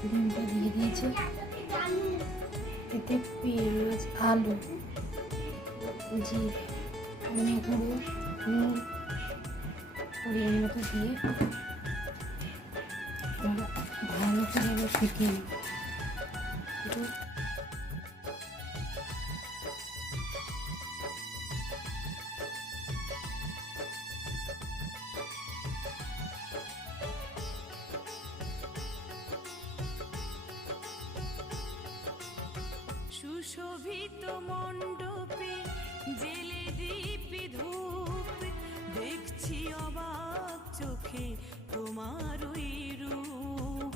ডিমটা দিয়ে দিয়েছি, এতে পেঁয়াজ, আলু, জিরে, ধনে গুঁড়ো, নুন পরিমাণ মতো দিয়ে ভালো করে ফুটিয়ে নেব। সুশোভিত মণ্ডপে জেলে দিপি ধূপ, দেখছি অবাক চোখে তোমার ওই রূপ।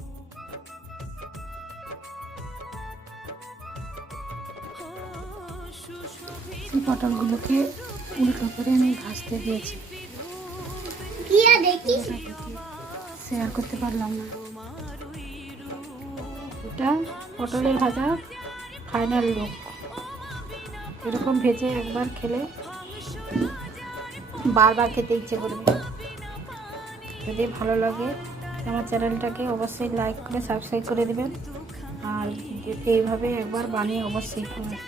পটলগুলোকে উল্টো করে আমি ভাজতে দিয়েছি, শেয়ার করতে পারলাম না। এটা পটলের ভাজা ফাইনাল লুক। এরকম ভেজে একবার খেলে বারবার খেতে ইচ্ছে করবে। যদি ভালো লাগে আমার চ্যানেলটাকে অবশ্যই লাইক করে সাবস্ক্রাইব করে দেবেন, আর এইভাবে একবার বানিয়ে অবশ্যই খাবেন।